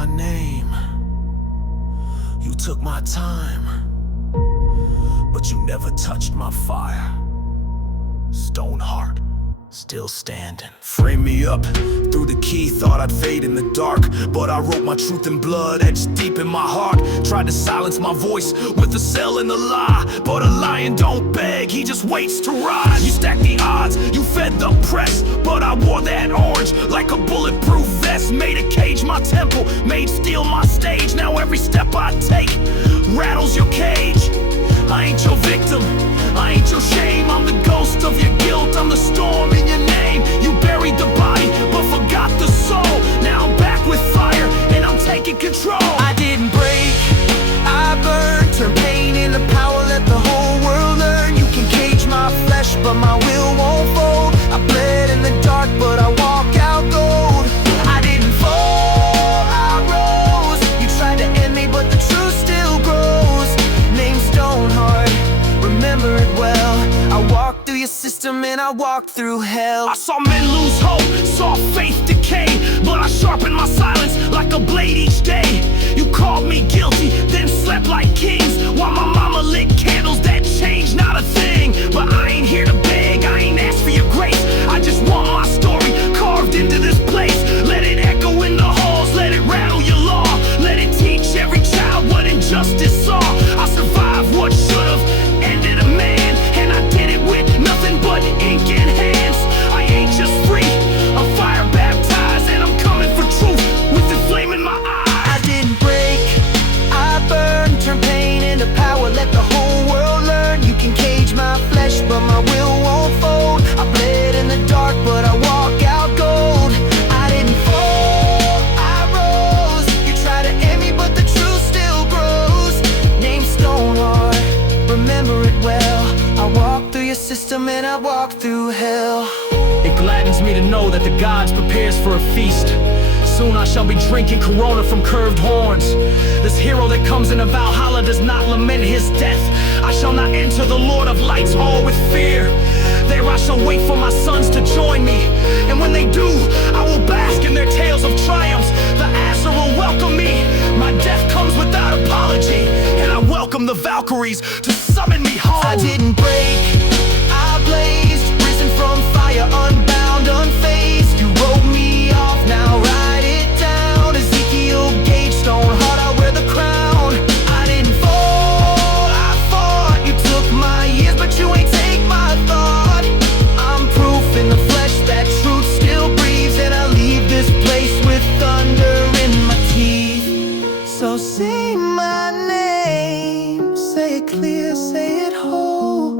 my name. You took my time, but you never touched my fire. Stone heart, still standing. Frame me up through the key, thought I'd fade in the dark, but I wrote my truth in blood, etched deep in my heart. Tried to silence my voice with a cell and a lie, but a lion don't beg, he just waits to rise. You stacked the odds, you fed the press, but I wore that orange like a bulletproof vest. Made a cage my temple, made steel my stage. Now every step I take rattles your cage. I ain't your victim, I ain't your shame. I'm the ghost of your guilt, I'm the storm in your name. You buried the body, but forgot the soul. Now I'm back with fire, and I'm taking control. I didn't break, I burned. Turn pain into power, let the whole world learn. You can cage my flesh, but my will won't fold. I bled in the dark, but I walk out gold. I didn't fall, I rose. You tried to end me, but the truth still grows. Name Stoneheart, remember it well. I walked through your system and I walked through hell. I saw men lose hope, saw faith decay, but I sharpened my silence like a blade each day. You called me guilty, then slept like kings, while my mama lit candles that changed not a thing. But I ain't here to beg, I ain't asked for your grace. I just want my story carved into this place. Let it echo in the halls, let it rattle your law. Let it teach every child what injustice saw. I survived what should've ended a man, and I did it with nothing but ink in hands. I ain't just free, I'm fire baptized, and I'm coming for truth with the flame in my eyes. I didn't break, I burned. Turn pain into power, let the whole world learn. You can cage my flesh, but my will won't fold. I bled in the dark, but I walk out gold. I didn't fall, I rose. You try to end me, but the truth still grows. Name Stoneheart, remember it well. I walked through your system and I walked through hell. It gladdens me to know that the gods prepares for a feast. Soon I shall be drinking Corona from curved horns. This hero that comes into Valhalla does not lament his death. I shall not enter the Lord of Lights all with fear. There I shall wait for my sons to join me, and when they do, I will bask in their tales of triumphs. The Asher will welcome me. My death comes without apology, and I welcome the Valkyries to summon me home. I didn't break, I blazed, risen from fire, unbound, unfazed. You wrote me off, now write it down. Ezekiel Gage, Stoneheart, I wear the crown. I didn't fall, I fought. You took my years, but you ain't take my thought. I'm proof in the flesh that truth still breathes, and I leave this place with thunder in my teeth. So sing my name, say it clear, say it whole.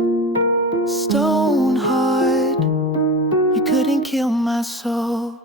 Stoneheart, you couldn't kill my soul.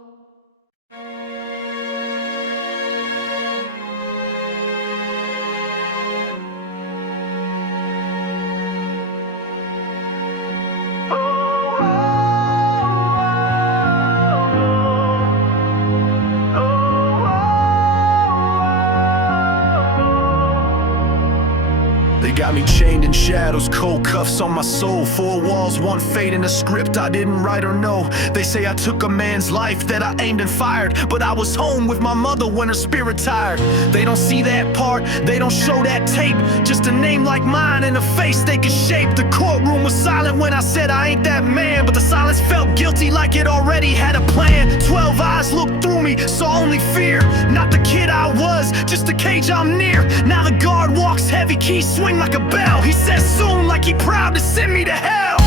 They got me chained in shadows, cold cuffs on my soul. Four walls, one fate in a script I didn't write or know. They say I took a man's life that I aimed and fired, but I was home with my mother when her spirit tired. They don't see that part, they don't show that tape. Just a name like mine and a face they could shape. The courtroom was silent when I said I ain't that man, but the silence felt guilty like it already had a plan. 12 eyes looked through me, saw only fear. Not the kid I was, just the cage I'm near. Now the guard walks heavy, keys swing like a bell. He says soon like he proud to send me to hell.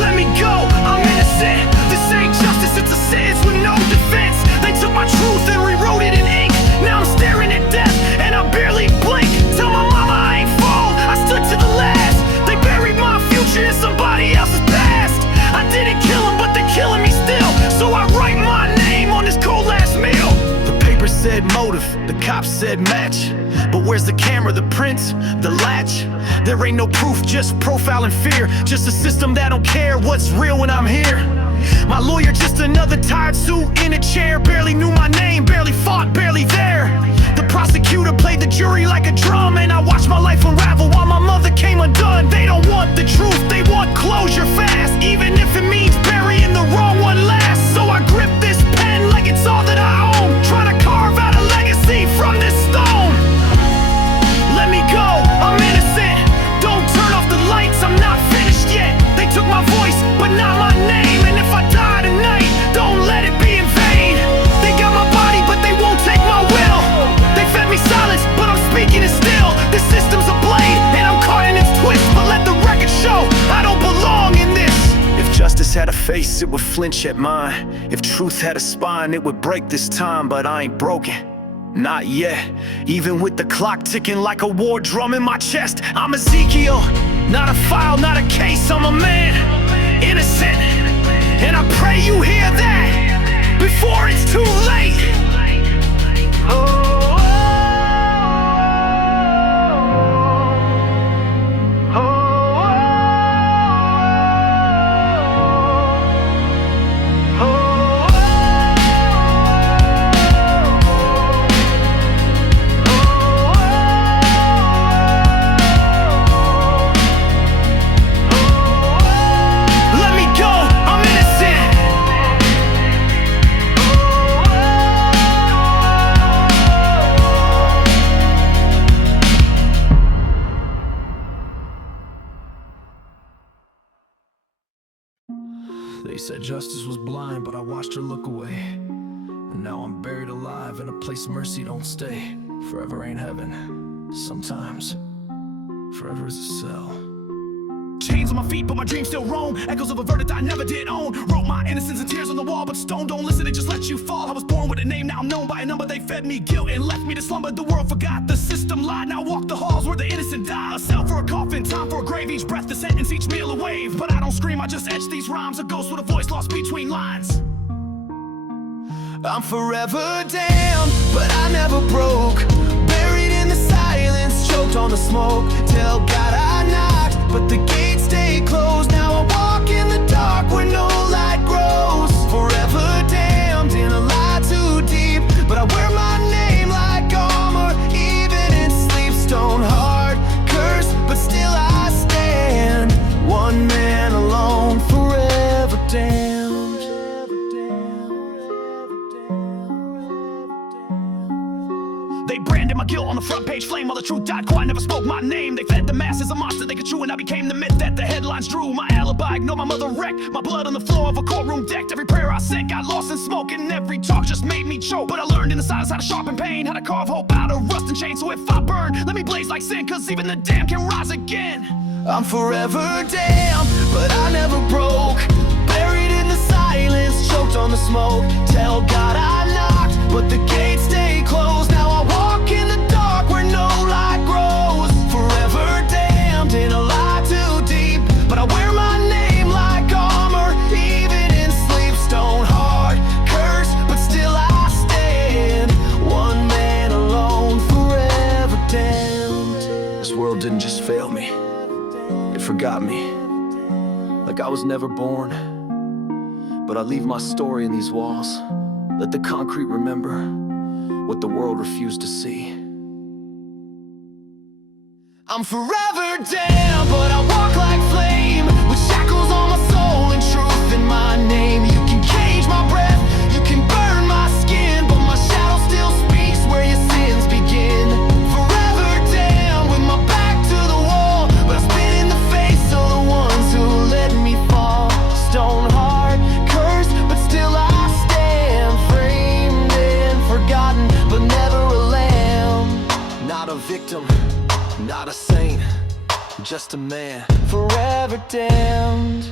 Let me go, I'm innocent. This ain't justice, it's a sentence with no defense. They took my truth and rewrote it in ink. Now I'm staring at death and I barely blink. Tell my mama I ain't fall, I stood to the last. They buried my future in somebody else's past. I didn't kill him, but they're killing me still. So I write my name on this cold last meal. The paper said motive, the cops said match. But where's the camera, the prints, the latch? There ain't no proof, just profile and fear. Just a system that don't care what's real when I'm here. My lawyer just another tired suit in a chair. Barely knew my name, barely fought, barely there. The prosecutor played the jury like a drum, and I watched my life unravel while my mother came undone. They don't want the truth, they want closure fast, even if it means burying the wrong one last. So I grip this pen like it's all that I own, trying to carve out a legacy face, it would flinch at mine. If truth had a spine, it would break this time. But I ain't broken, not yet. Even with the clock ticking like a war drum in my chest. I'm Ezekiel, not a file, not a case. I'm a man, innocent. And I pray you hear that before it's too late. They said justice was blind, but I watched her look away. And now I'm buried alive in a place mercy don't stay. Forever ain't heaven. Sometimes forever is a cell. Chains on my feet, but my dreams still roam. Echoes of a verdict I never did own. Wrote my innocence in tears on the wall, but stone don't listen, it just lets you fall. I was born with a name, now I'm known by a number. They fed me guilt and left me to slumber. The world forgot, the system lied. Now walk the halls where the innocent die. A cell for a coffin, time for a grave. Each breath a sentence, each meal a wave. But I don't scream, I just etch these rhymes. A ghost with a voice lost between lines. I'm forever damned, but I never broke. Buried in the silence, choked on the smoke. Tell God I knocked, but the gates stay closed. Now I walk in the dark where no light grows. Forever damned in a lie too deep, but I wear my name like armor. Even in sleep, stone hard, cursed, but still I stand. One man alone, forever damned. They branded my guilt on the front page flame, while the truth died quiet, never spoke my name. They fed the masses a monster they could chew, and I became the myth that the headlines drew. My alibi, ignored my mother wrecked. My blood on the floor of a courtroom decked. Every prayer I sent got lost in smoke, and every talk just made me choke. But I learned in the silence how to sharpen pain, how to carve hope out of rust and chains. So if I burn, let me blaze like sin, cause even the damned can rise again. I'm forever damned, but I never broke. Buried in the silence, choked on the smoke. Tell God I knocked, but the gates stay closed. Now I walk in the dark where no light grows. Forever damned in a lie too deep, but I wear my name like armor. Even in sleep, stone hard, cursed, but still I stand. One man alone, forever damned. This world didn't just fail me, it forgot me. Like I was never born. But I leave my story in these walls. Let the concrete remember what the world refused to see. I'm forever damned, but I walk like flame, with shackles on my soul and truth in my name. You can cage my breath, you can burn my skin, but my shadow still speaks where your sins begin. Forever damned, with my back to the wall, but I spit in the face of the ones who let me fall. Stone hard, cursed, but still I stand. Framed and forgotten, but never a lamb. Not a victim, not a saint, just a man. Forever damned.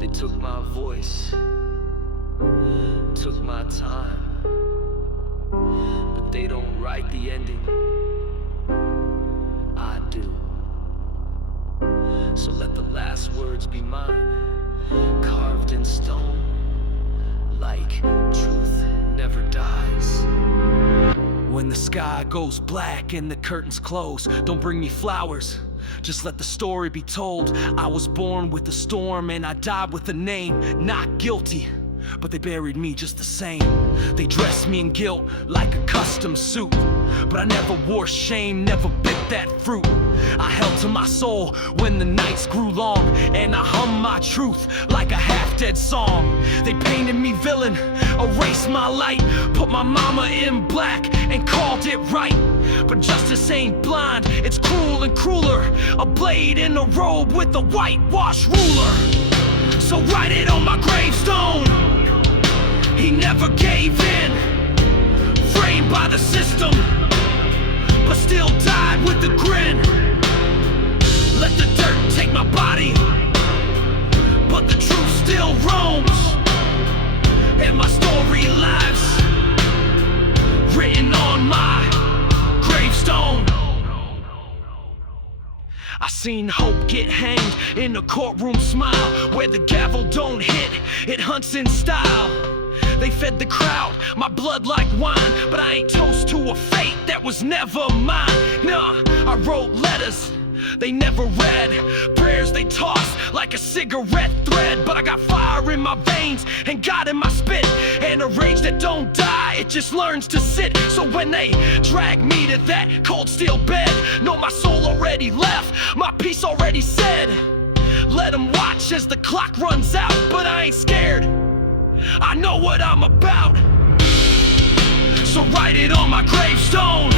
They took my voice, took my time, but they don't write the ending. I do. So let the last words be mine, carved in stone, like truth never dies. When the sky goes black and the curtains close, don't bring me flowers, just let the story be told. I was born with a storm and I died with a name, not guilty. but they buried me just the same. They dressed me in guilt like a custom suit, but I never wore shame, never bit that fruit. I held to my soul when the nights grew long, and I hummed my truth like a half-dead song. They painted me villain, erased my light, put my mama in black and called it right. But justice ain't blind, it's cruel and crueler. A blade in a robe with a whitewash ruler. So write it on my gravestone, he never gave in. Framed by the system, but still died with a grin. Let the dirt take my body, but the truth still roams. And my story lives, written on my gravestone. I seen hope get hanged in a courtroom smile, where the gavel don't hit, it hunts in style. They fed the crowd my blood like wine, but I ain't toast to a fate that was never mine. Nah, I wrote letters they never read, prayers they tossed like a cigarette thread. But I got fire in my veins and God in my spit, and a rage that don't die, it just learns to sit. So when they drag me to that cold steel bed, know my soul already left, my piece already said. Let them watch as the clock runs out, but I ain't scared, I know what I'm about. So write it on my gravestone,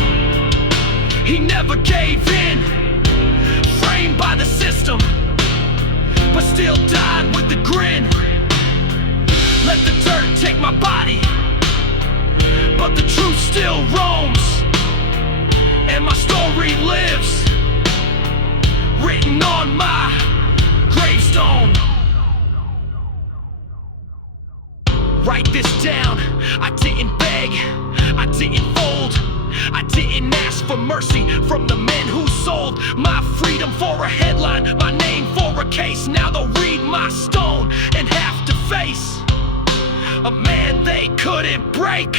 he never gave in. Framed by the system, but still died with a grin. Let the dirt take my body, but the truth still roams. And my story lives, written on my gravestone. Write this down, I didn't beg, I didn't fold, I didn't ask for mercy from the men who sold my freedom for a headline, my name for a case. Now they'll read my stone and have to face a man they couldn't break.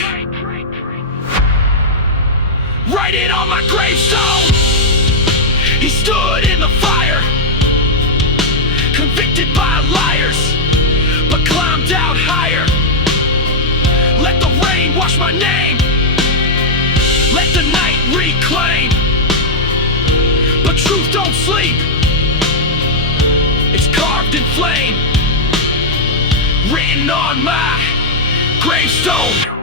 Write it on my gravestone, he stood in the fire, convicted by liars, but climbed out higher. Let the rain wash my name, let the night reclaim. But truth don't sleep, it's carved in flame, written on my gravestone.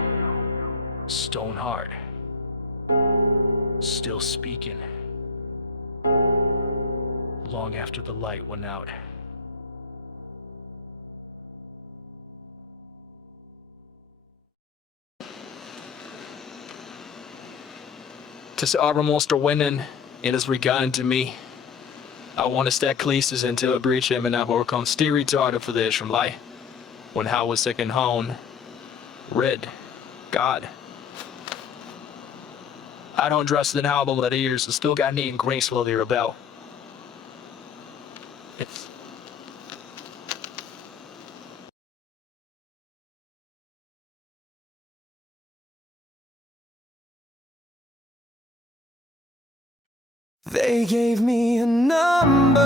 Stone heart, still speaking, long after the light went out. Tis Monster winning, it is regarding to me. I want to stack cleases until I breach him, and I will come still retarded for this from life. When how was second home, red, God. I don't dress an album that ears, and still got neat and gracefully rebel. It's They gave me a number,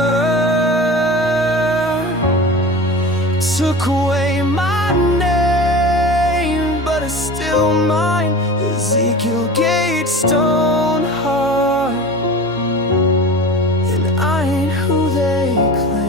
took away my name, but it's still mine. Ezekiel Gate, stone heart, and I ain't who they claim.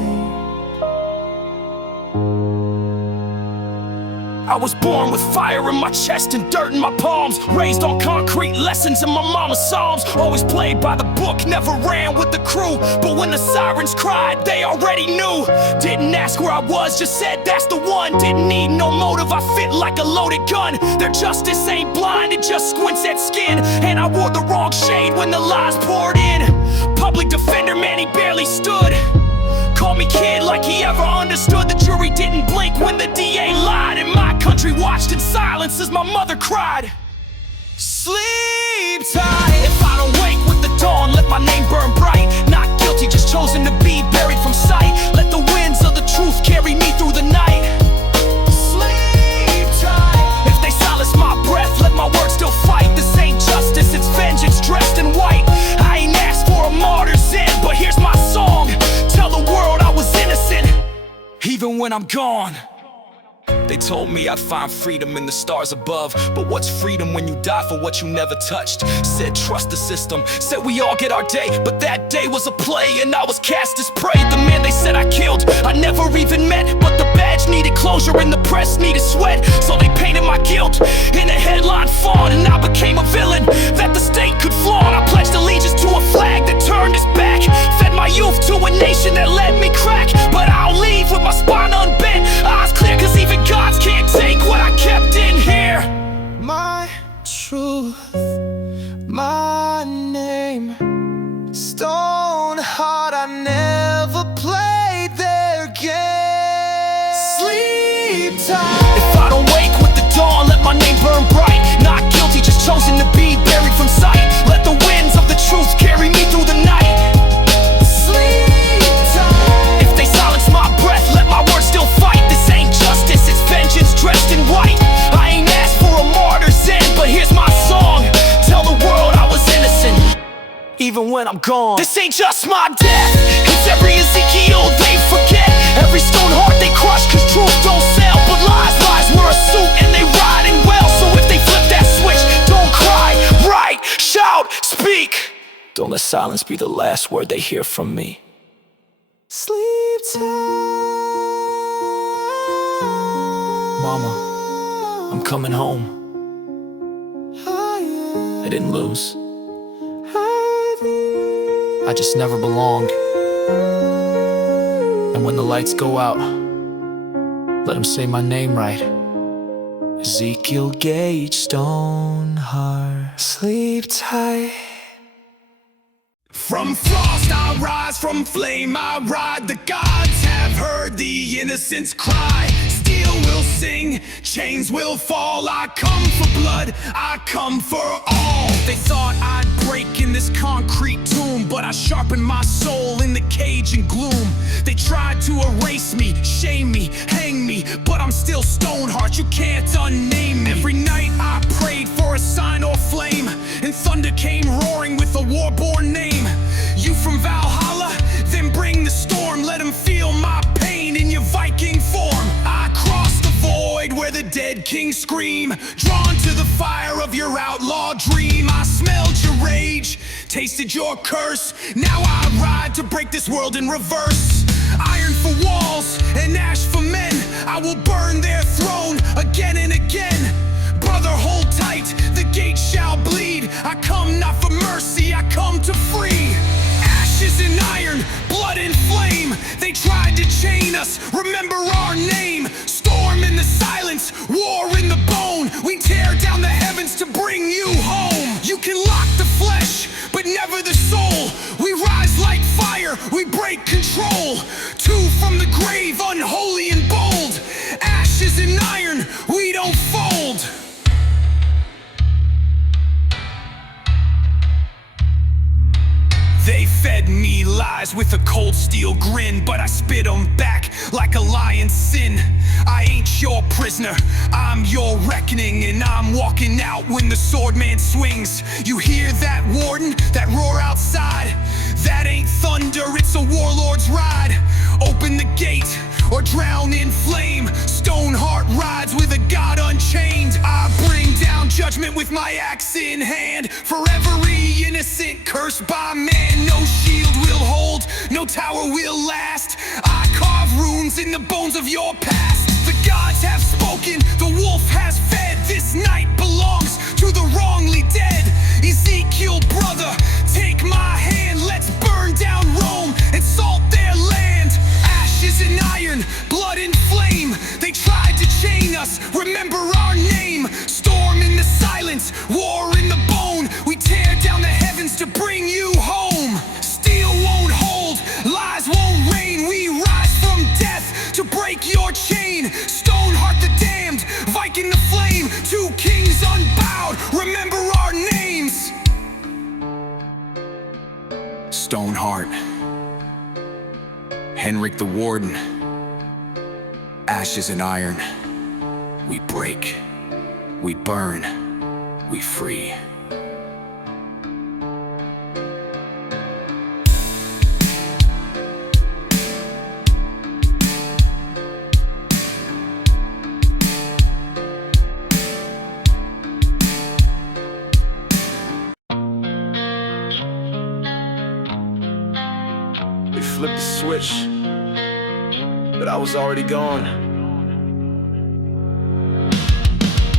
I was born with fire in my chest and dirt in my palms, raised on concrete lessons in my mama's psalms. Always played by the book, never ran with the crew, but when the sirens cried, they already knew. Didn't ask where I was, just said that's the one. Didn't need no motive, I fit like a loaded gun. Their justice ain't blind, it just squints at skin. And I wore the wrong shade when the lies poured in. Public defender, man, he barely stood. Called me kid like he ever understood. The jury didn't blink when the DA lied, and my country watched in silence as my mother cried. Sleep tight. If I don't wake with the dawn, let my name burn bright. Not guilty, just chosen to be buried from sight. Let the winds of the truth carry me through the night. Sleep tight. If they silence my breath, let my words still fight. This ain't justice, it's vengeance dressed in white. I ain't asked for a martyr's end, but here's my song. Tell the world I was innocent, even when I'm gone. They told me I'd find freedom in the stars above, but what's freedom when you die for what you never touched? Said trust the system, said we all get our day, but that day was a play and I was cast as prey. The man they said I killed, I never even met, but the badge needed closure and the press needed sweat. So they painted my guilt in a headline font, and I became a villain that the state could flaunt. I pledged allegiance to a flag that turned its back, fed my youth to a nation that let me crack. But I'll leave with my spine unbent, eyes clear, cause even gods can't take what I kept in here. My truth, my name, stone heart, I never played their game. Sleep tight. If I don't wake with the dawn, let my name burn bright. Not guilty, just chosen to be buried from sight. Let the winds of the truth carry me through the night. Sleep tight. If they silence my breath, let my words still fight. This ain't justice, it's vengeance dressed in white. I ain't asked for a martyr's end, but here's my song. Tell the world I was innocent, even when I'm gone. This ain't just my death, it's every Ezekiel they forget. Every stone heart they crush, cause truth don't sell. But lies wear a suit and they riding well. So if they flip that switch, don't cry, write, shout, speak. Don't let silence be the last word they hear from me. Sleep tight. Mama, I'm coming home. I didn't lose, I just never belonged. And when the lights go out, let them say my name right. Ezekiel Gage Stoneheart. Sleep tight. From frost I rise, from flame I ride. The gods have heard the innocents cry. Steel will sing, chains will fall. I come for blood, I come for all. They thought I'd break in this concrete tomb, but I sharpened my soul in the cage and gloom. They tried to erase me, shame me, hang me, but I'm still Stoneheart, you can't unname me. Every night I prayed for a sign or flame, and thunder came roaring with a war-born name. You from Valhalla, then bring the storm. Let them feel my pain in your Viking form. I crossed the void where the dead kings scream, drawn to the fire of your outlaw dream. I smelled your rage, tasted your curse. Now I ride to break this world in reverse. Iron for walls and ash for men, I will burn their throne again and again. Brother, hold tight, the gate shall bleed. I come not for mercy, I come to free. Ashes and iron, blood and flame, they tried to chain us, remember our name. Storm in the silence, war in the bone, we tear down the heavens to bring you home. You can lock the flesh, but never the soul. We rise like fire, we break control. Two from the grave, unholy and bold. Ashes and iron, we don't fold. They fed me lies with a cold steel grin, but I spit them back like a lion's sin. I ain't your prisoner, I'm your reckoning, and I'm walking out when the swordman swings. You hear that, warden? That roar outside? That ain't thunder, it's a warlord's ride. Open the gate or drown in flame. Stoneheart rides with a god unchained. I bring down judgment with my axe in hand. For every innocent cursed by man, no shield will hold, no tower will last. I carve runes in the bones of your past. The gods have spoken, the wolf has fed. This night belongs to the wrongly dead. Ezekiel, brother, take my hand. Let's burn down Rome and salt their land. Ashes and iron, blood and flame, they tried to chain us, remember our name. Storm in the silence, war in the bone, we tear down the heavens to bring you home. Steel won't hold, lies won't reign, we rise from death to break your chain. Stoneheart the damned, Viking the flame, two kings unbowed, remember our names. Stoneheart, Henrik the Warden, ashes and iron, we break, we burn, we free. flipped the switch, but I was already gone.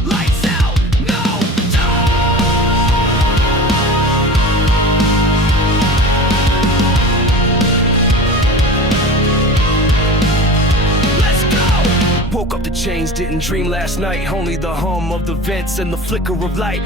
Lights out, no Let's go! Woke up to change, didn't dream last night. Only the hum of the vents and the flicker of light.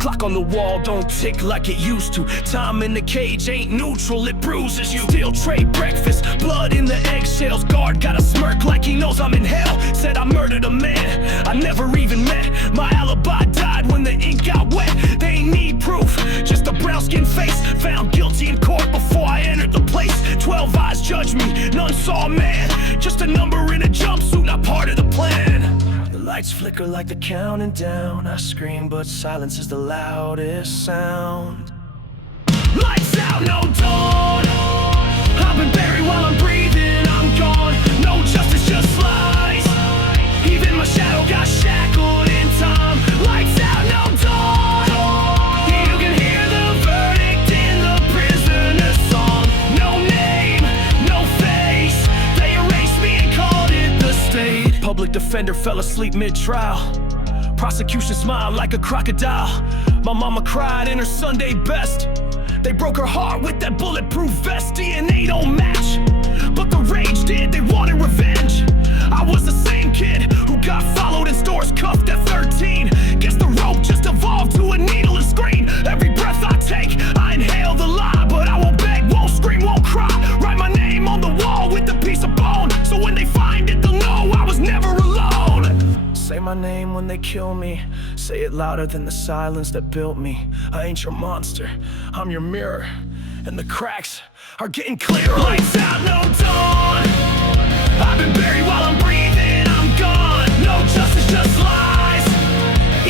Clock on the wall don't tick like it used to. Time in the cage ain't neutral, it bruises you. Still trade breakfast, blood in the eggshells. Guard got a smirk like he knows I'm in hell. Said I murdered a man I never even met. My alibi died when the ink got wet. They ain't need proof, just a brown skin face. Found guilty in court before I entered the place. 12 eyes judged me, none saw a man. Just a number in a jumpsuit, not part of the plan. The lights flicker like they're counting down. I scream, but silence is the loudest sound. Lights out, no dawn. I've been buried while I'm breathing, I'm gone. No justice, just lies. Even my shadow got shackled in time. Lights out, no dawn. You can hear the verdict in the prisoner's song. No name, no face. They erased me and called it the state. Public defender fell asleep mid-trial. Prosecution smiled like a crocodile. My mama cried in her Sunday best. They broke her heart with that bulletproof vest. DNA don't match, but the rage did. They wanted revenge. I was the same kid who got followed in stores, cuffed at 13. Guess the rope just evolved to a needle and screen. Every breath I take, I inhale the lie, but I won't beg, won't scream, won't cry. Write my name on the wall with a piece of bone, so when they find it, they'll know I was never alone. Say my name when they kill me. Say it louder than the silence that built me. I ain't your monster, I'm your mirror, and the cracks are getting clearer. Lights out, no dawn. I've been buried while I'm breathing, I'm gone. No justice, just lies.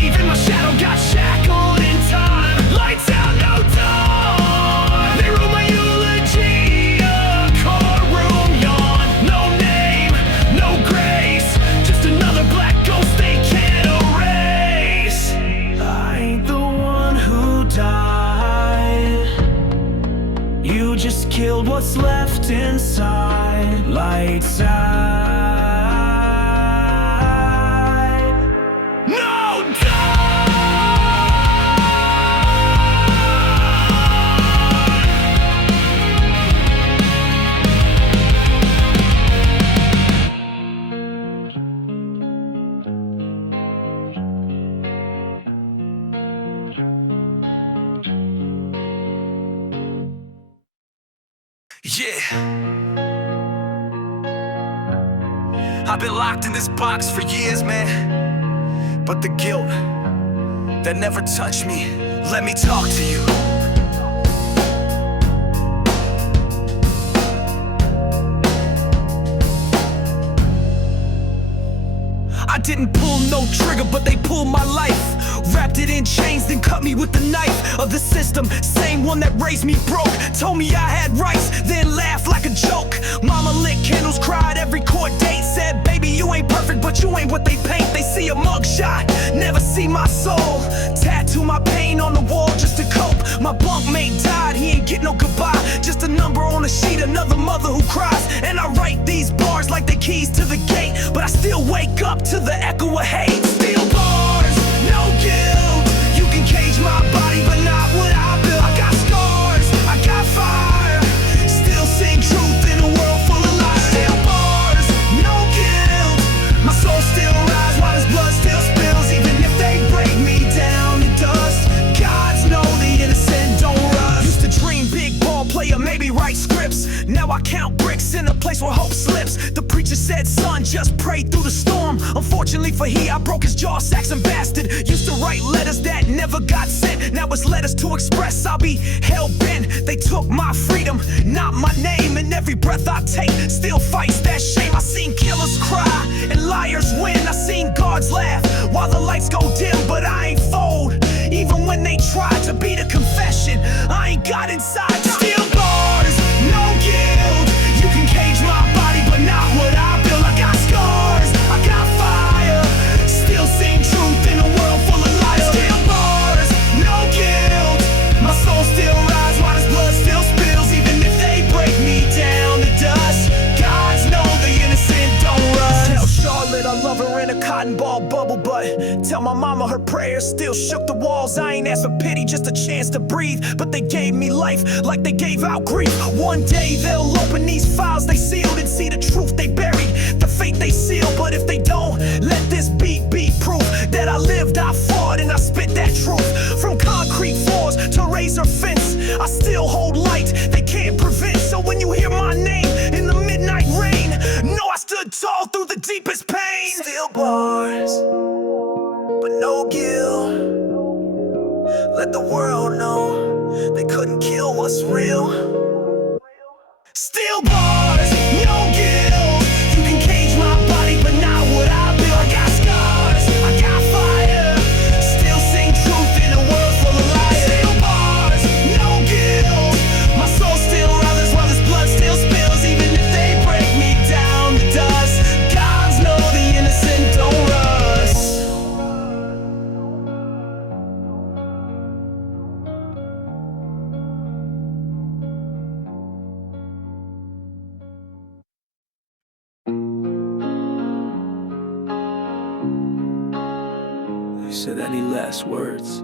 Even my shadow got shackled in time. Lights out, no dawn. They wrote my eulogy, a courtroom yawn. No name, no grace, just another black ghost they can't erase. I ain't the one who died. You just killed what's left inside. Lights out. No dawn. Yeah. I've been locked in this box for years, man. But the guilt that never touched me, let me talk to you. I didn't pull no trigger, but they pulled my life. Wrapped it in chains, then cut me with the knife of the system. Same one that raised me broke. Told me I had rights, then laughed like a joke. Mama lit candles, cried every court date. Said, baby, you ain't perfect, but you ain't what they paint. They see a mugshot, never see my soul. Tattoo my pain on the wall just to cope. My bunkmate died, he ain't get no goodbye. Just a number on a sheet, another mother who cries. And I write these bars like the keys to the gate, but I still wake up to the echo of hate. Steel bars, no guilt. You can cage my body, but not what I built. I got scars, I got fire. Still sing truth in a world full of lies. Steel bars, no guilt. My soul still rises while his blood still spills. Even if they break me down to dust, gods know the innocent don't rust. Used to dream big ball player, maybe write scripts. Now I count bricks in a place where hope slips. The preacher said, son, just pray through the storm. Unfortunately for he, I broke his jaw, Saxon bastard. Used to write letters that never got sent. Now it's letters to express, I'll be hell-bent. They took my freedom, not my name. And every breath I take still fights that shame. I seen killers cry and liars win. I seen guards laugh while the lights go dim. But I ain't fold, even when they tried to beat a confession. I ain't got inside. Steel bars, no guilt. You can cage my body, but not what I built. I got scars, I got fire. Still sing truth in a world full of lies. Steel bars, no guilt. My soul still rises while his blood still spills. Even if they break me down Tell my mama her prayers still shook the walls. I ain't asked for pity, just a chance to breathe. But they gave me life like they gave out grief. One day they'll open these files they sealed and see the truth they buried, the fate they sealed. But if they don't, let this beat be proof that I lived, I fought, and I spit that truth. From concrete floors to razor fence, I still hold light they can't prevent. So when you hear my name in the midnight rain, know I stood tall through the deepest pain. Still bars, but no guilt. Let the world know they couldn't kill what's real. Still bars, no guilt. You can cage my body, but not what I built. I got scars, I got fire. Still sing truth in a world full of liars. Still bars, no guilt. My soul still rises while this blood still spills. Even if they break me down to dust, gods know the innocent don't rust. He said any last words,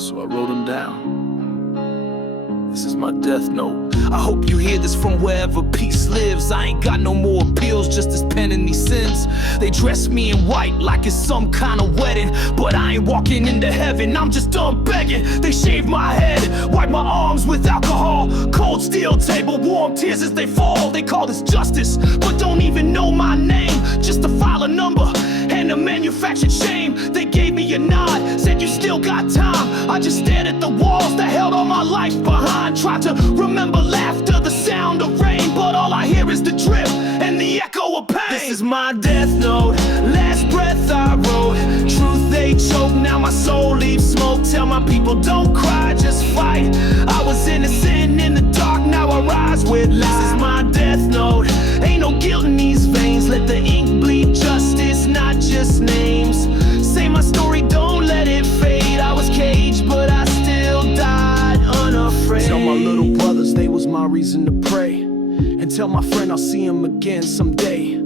so I wrote them down. This is my death note. I hope you hear this from wherever peace lives. I ain't got no more appeals, just as pen in these sins. They dress me in white like it's some kind of wedding, but I ain't walking into heaven, I'm just done begging. They shave my head, wipe my arms with alcohol. Cold steel table, warm tears as they fall. They call this justice, but don't even know my name. Just to file a number and a manufactured shame. They gave me a nod, said you still got time. I just stared at the walls that held all my life behind. Tried to remember laughter, the sound of rain, but all I hear is the drip and the echo of pain. This is my death note, last breath I wrote. Truth they choke, now my soul leaves smoke. Tell my people don't cry, just fight. I was innocent in the dark, now I rise with light. This is my death note, ain't no guilt in these veins. Let the ink bleed justice, not just names. Say my story, don't let it fade. I was caged, but I still died unafraid. Tell my little brothers they was my reason to pray, and tell my friend I'll see him again someday.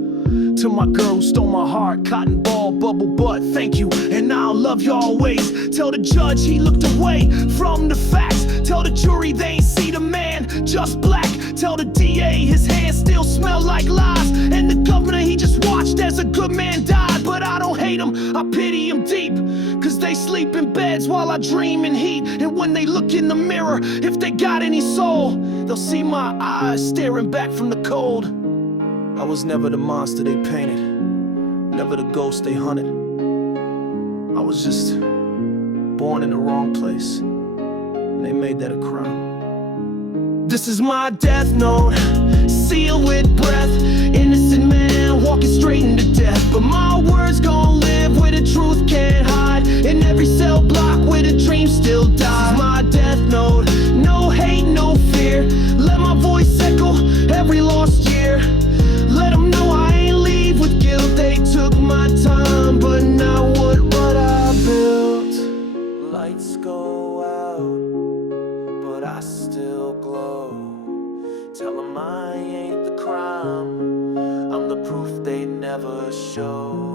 To my girl who stole my heart, cotton ball, bubble butt, thank you, and I'll love you always. Tell the judge he looked away from the facts. Tell the jury they ain't see the man, just black. Tell the DA his hands still smell like lies, and the governor he just watched as a good man died. But I don't hate him, I pity him deep, cause they sleep in beds while I dream in heat. And when they look in the mirror, if they got any soul, they'll see my eyes staring back from the cold. I was never the monster they painted, never the ghost they hunted. I was just born in the wrong place, and they made that a crime. This is my death note, sealed with breath. Innocent man walking straight into death, but my words gon' live where the truth can't hide. In every cell block where the dream still dies. This is my death note, no hate, no fear. Let my voice echo every lost year. Let them know I ain't leave with guilt. They took my time, but now what I built. Lights go out, but I still glow. Tell them I ain't the crime, I'm the proof they never show.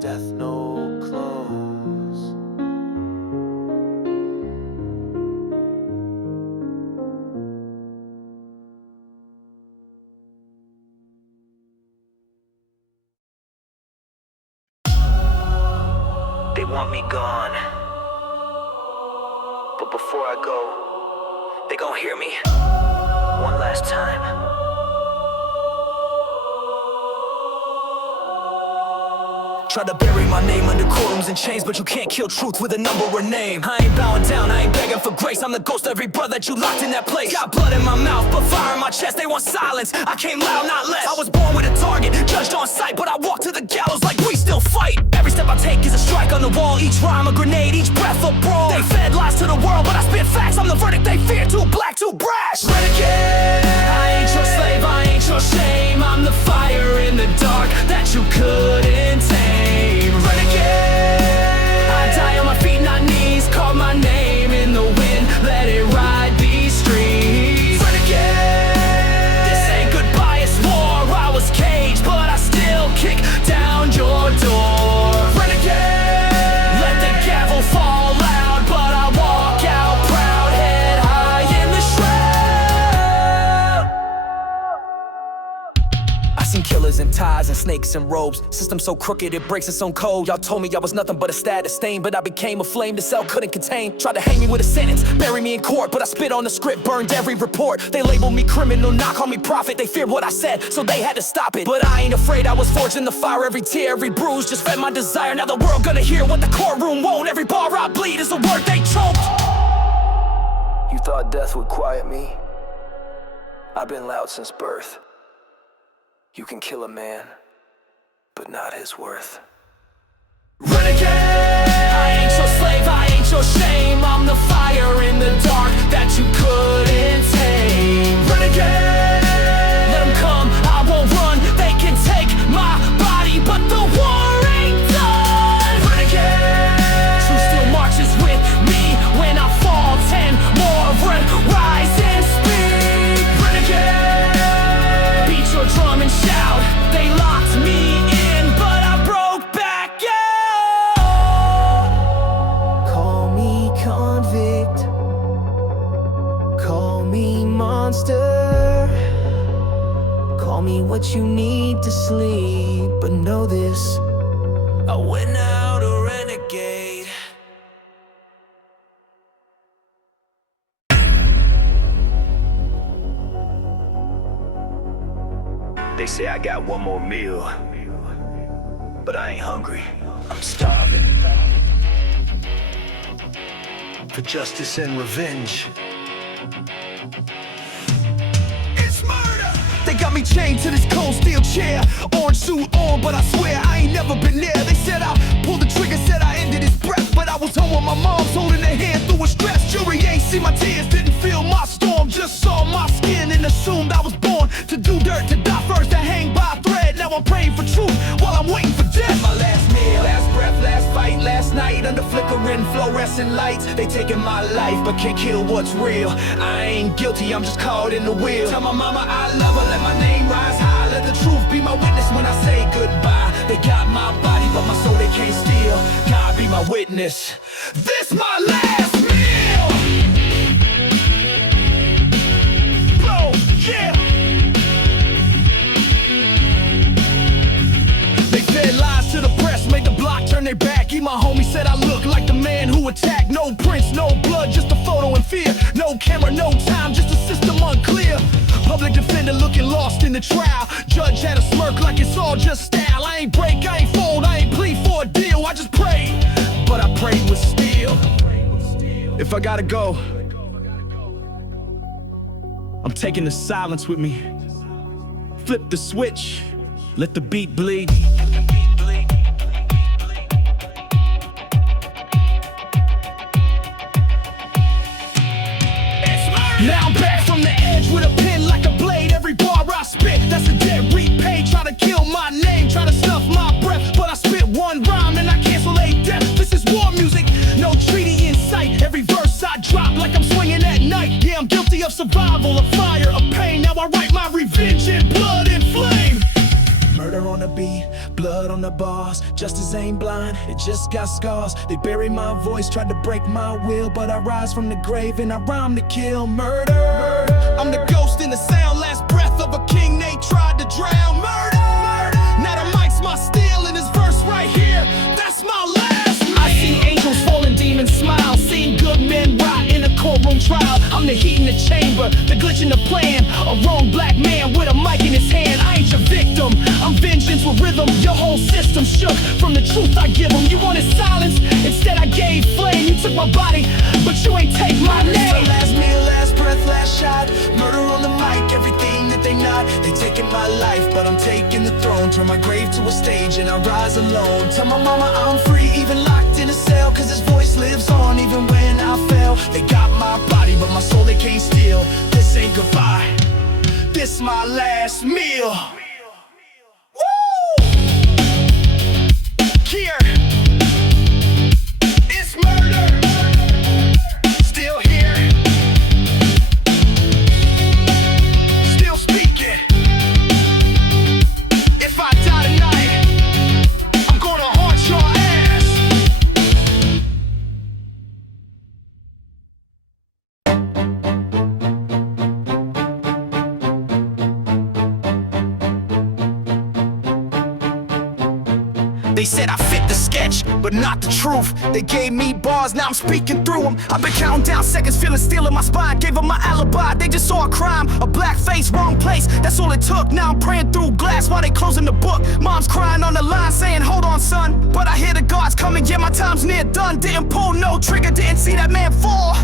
Death no close. They want me gone, but before I go, they gon' hear me one last time. Try to bury my name under courtrooms and chains, but you can't kill truth with a number or name. I ain't bowing down, I ain't begging for grace. I'm the ghost of every brother that you locked in that place. Got blood in my mouth, but fire in my chest. They want silence, I came loud, not less. I was born with a target, judged on sight, but I walk to the gallows like we still fight. Every step I take is a strike on the wall. Each rhyme a grenade, each breath a brawl. They fed lies to the world, but I spit facts. I'm the verdict they fear, too black, too brash. Renegade, I ain't your slave, I ain't your shame. I'm the fire in the dark that you couldn't tame. Renegade, I die on my feet, not knees. Carve my name in the wind, let it ride these streets. Renegade, this ain't goodbye, it's war. I was caged, but I still snakes and robes. System so crooked it breaks its own code. Y'all told me I was nothing but a status stain, but I became a flame the cell couldn't contain. Tried to hang me with a sentence, bury me in court, but I spit on the script, burned every report. They labeled me criminal, not call me prophet. They feared what I said, so they had to stop it. But I ain't afraid, I was forged in the fire. Every tear, every bruise just fed my desire. Now the world gonna hear what the courtroom won't. Every bar I bleed is a word they choked. You thought death would quiet me? I've been loud since birth. You can kill a man, but not his worth. Renegade! I ain't your slave, I ain't your shame. I'm the fire in the dark that you couldn't tame. Renegade! Let them come, I won't run. They can take my body, but the war ain't done. Renegade! Truth still marches with me. When I fall, 10 more run, rise and speak. Renegade! Beat your drum and shout. They locked me in, but I broke back out. Call me convict, call me monster, call me what you need to sleep, but know this, I went out a renegade. They say I got one more meal, but I ain't hungry. I'm starving. For justice and revenge. It's murder! They got me chained to this cold steel chair, orange suit on, but I swear I ain't never been there. They said I pulled the trigger, said I ended his breath, but I was home with my mom's holding her hand through a stress. Jury ain't see my tears, didn't feel my storm, just saw my skin and assumed I was born to do dirt, to die first, to hang by a thread. Now I'm praying for truth while I'm waiting for death. My last meal, last breath, last fight, last night under flickering fluorescent lights. They taking my life, but can't kill what's real. I ain't guilty, I'm just caught in the wheel. Tell my mama I love her, let my name rise high. Let the truth be my witness when I say goodbye. They got my body, but my soul they can't steal. God be my witness. This my last meal. Bro, yeah. They fed lies to the press, made the block turn their back. Even my homie said I look like the man who attacked. No prints, no blood, just a photo and fear. No camera, no time, just a system unclear. Public defender looking lost in the trial. Judge had a smirk like it's all just style. I ain't break, I ain't fold, I ain't plead for a deal. I just prayed, but I prayed with steel. If I gotta go, I'm taking the silence with me. Flip the switch, let the beat bleed. Now I'm back from the edge with a pen like a blade. Every bar I spit, that's a dead repaid. Try to kill my name, try to snuff my breath, but I spit one rhyme and I cancel a death. This is war music, no treaty in sight. Every verse I drop like I'm swinging at night. Yeah, I'm guilty of survival, of fire, of pain. Now I write my revenge in blood and flame. Murder on the beat, blood on the bars. Justice ain't blind, it just got scars. They bury my voice, tried to break my will, but I rise from the grave and I rhyme to kill. Murder, I'm the ghost in the sound, last breath of a king they tried to drown. Murder, now the mic's my steel in this verse right here. That's my last meal. I seen angels fall and demons smile, seen good men rot in a courtroom trial. I'm the heat in the chamber, the glitch in the plan. A wrong black man with a mic in his hand. I ain't your victim, I'm vengeance with rhythm. Your whole system shook from the truth I give them. You wanted silence, instead I gave flame. You took my body, but you ain't take my name. Last meal, last breath, last shot. Murder on the mic, everything that they not. They taking my life, but I'm taking the throne. Turn my grave to a stage and I rise alone. Tell my mama I'm free, even locked in a cell, cause his voice lives on even when I fell. They got my body, but my soul they can't steal. This ain't goodbye, this my last meal. Woo! Here, it's murder. Still here, still speaking. If I die tonight, I'm gonna haunt your ass. They said I fit the sketch, but not the truth. They gave me bars, now I'm speaking through them. I've been counting down seconds, feeling steel in my spine. Gave them my alibi, they just saw a crime. A black face, wrong place, that's all it took. Now I'm praying through glass while they closing the book. Mom's crying on the line saying, hold on son. But I hear the guards coming, yeah, my time's near done. Didn't pull no trigger, didn't see that man fall.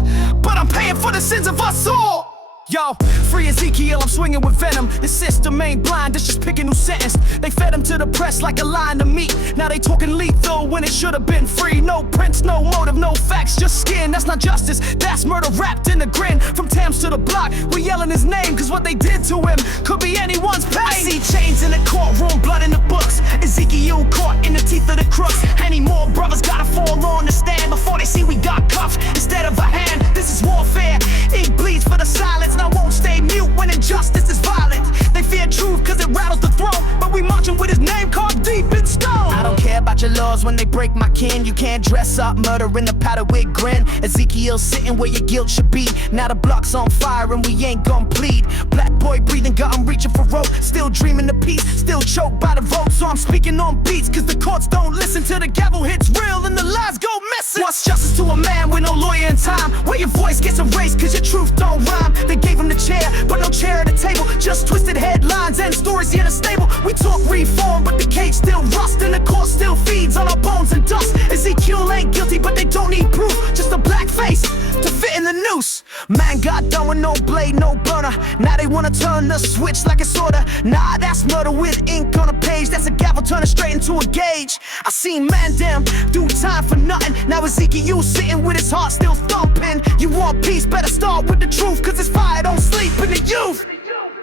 But I'm paying for the sins of us all. Yo, free Ezekiel, I'm swinging with venom. The system ain't blind, it's just pick a new sentence. They fed him to the press like a line of meat. Now they talking lethal when it should have been free. No prints, no motive, no facts, just skin. That's not justice, that's murder wrapped in a grin. From Thames to the block, we yelling his name, cause what they did to him could be anyone's pain. I see chains in the courtroom, blood in the books. Ezekiel caught in the teeth of the crooks. Any more brothers gotta fall on the stand before they see we got cuffed instead of a hand. This is warfare, ink bleeds for the silence. I won't stay mute when injustice is violent. They fear truth cause it rattles the throne, but we marching with his name carved deep in stone. I don't care about your laws when they break my kin. You can't dress up murder in the powder with grin. Ezekiel sitting where your guilt should be. Now the block's on fire and we ain't gon' plead. Black boy breathing gut, I'm reaching for rope. Still dreaming of peace, still choked by the vote. So I'm speaking on beats cause the courts don't listen till the gavel hits real and the lies go missing. What's justice to a man with no lawyer in time? Where your voice gets erased cause your truth don't rhyme. They gave him the chair, but no chair at the table. Just twisted headlines and stories in a stable. We talk reform, but the cage still rust, and the court still feeds on our bones and dust. Ezekiel ain't guilty, but they don't need proof. Just a black face to fit in the noose. Man got done with no blade, no burner. Now they wanna turn the switch like it's order. Nah, that's murder with ink on a page. That's a gavel turning straight into a gauge. I seen man damn do time for nothing. Now Ezekiel sitting with his heart still thumping. You want peace, better start with the truth, cause it's fire don't sleep in the youth.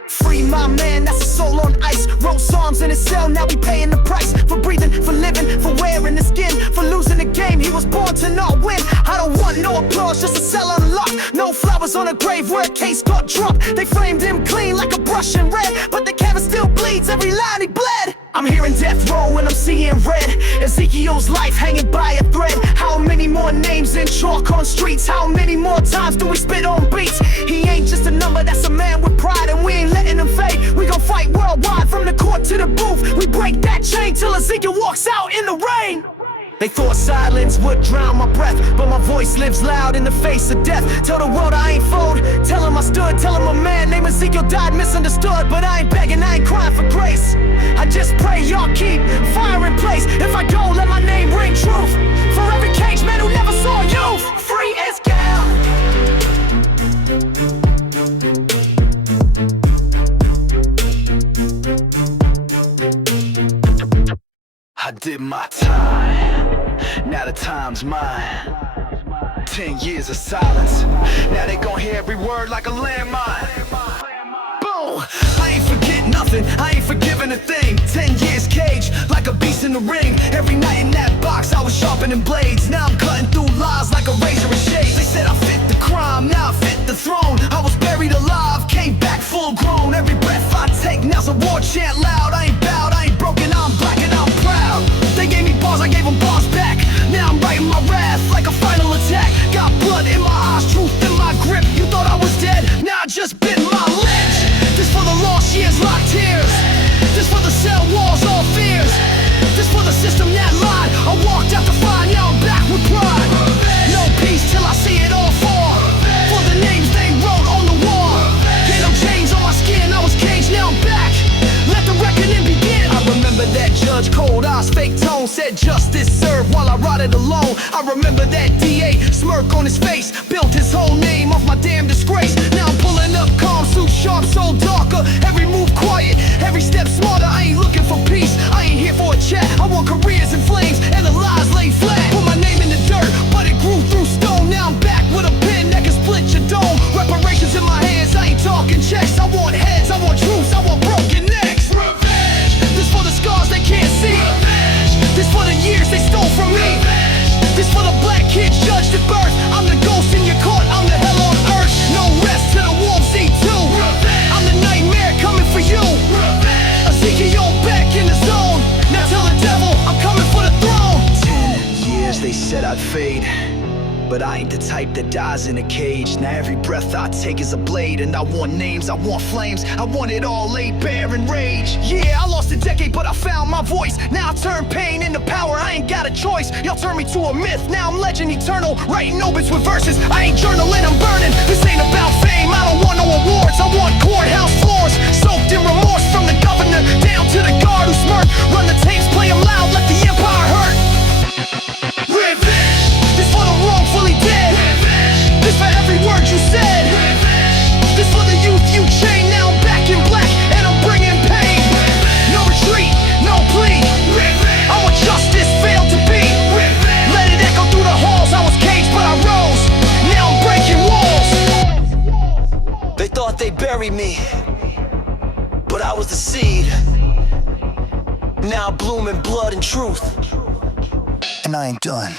Free my man, that's a soul on ice. Wrote songs in his cell, now we paying the price. For breathing, for living, for wearing the skin. For losing the game, he was born to not win. I don't want no applause, just a cell unlocked. No flowers on a grave where a case got dropped. They framed him clean like a brush in red, but the canvas still bleeds every line he bled. I'm hearing death row and I'm seeing red. Ezekiel's life hanging by a thread. How many more names in chalk on streets? How many more times do we spit on beats? He ain't just a number, that's a man with pride, and we ain't letting him fade. We gon' fight worldwide from the court to the booth. We break that chain till Ezekiel walks out in the rain. They thought silence would drown my breath, but my voice lives loud in the face of death. Tell the world I ain't fold, tell him I stood. Tell him a man named Ezekiel died misunderstood. But I ain't begging, I ain't crying for grace. I just pray y'all keep fire in place. If I go, let my name ring truth. For every cage man who never saw youth. Free as Gal. I did my time, now the time's mine. 10 years of silence, now they gon' hear every word like a landmine. Boom! I ain't forget nothing, I ain't forgiving a thing. 10 years cage, like a beast in the ring. Every night in that box I was sharpening blades. Now I'm cutting through lies like a razor and shades. They said I fit the crime, now I fit the throne. I was buried alive, came back full grown. Every breath I take now's a war chant loud. I ain't bowed, I ain't broken, I'm black and I'm proud. They gave me bars, I gave them bars back. Now I'm writing my wrath like a final attack. Got blood in my eyes, truth in my grip. You thought I was dead, now I just bit my lips. This for the lost years, locked tears. This for the cell walls, all fears. This for the system that lied. I walked out to find, now I'm back with pride. No peace till I see it all fall. For the names they wrote on the wall. Ain't no chains on my skin, I was caged, now I'm back. Let the reckoning begin. I remember that judge, cold eyes, fake tone, said justice served while I rotted alone. I remember that DA, smirk on his face, built his whole name off my damn disgrace. Now I'm pulling up calm, suit sharp, soul darker. Every move quiet, every step smarter. I ain't looking for peace, I ain't here for a chat. I want careers in flames and the lies laid flat. Put my name in the dirt, but it grew through stone. Now I'm back with a pen that can split your dome. Reparations in my hands, I ain't talking checks. I want heads, I want truths, I want broken necks. Revenge. This for the scars they can't see. Revenge. This for the years they stole from me. Revenge. This for the black kids judged at birth. but I ain't the type that dies in a cage. Now every breath I take is a blade, and I want names, I want flames, I want it all laid bare in rage. Yeah, I lost a decade, but I found my voice. Now I turn pain into power, I ain't got a choice. Y'all turn me to a myth, now I'm legend eternal, writing obits with verses. I ain't journaling, I'm burning. This ain't about fame, I don't want no awards. I want courthouse floors, soaked in remorse. From the governor down to the guard who smirk. Run the tapes, play them loud, let the empire hurt. Revenge! This for the wrongfully dead. Revenge! This for every word you said. Revenge! This for the youth you chained. Now I'm back in black and I'm bringing pain. Revenge! No retreat, no plea. Revenge! I'm what justice failed to be. Revenge! Let it echo through the halls. I was caged but I rose. Now I'm breaking walls. They thought they buried me, but I was the seed. Now I bloom in blood and truth. And I ain't done.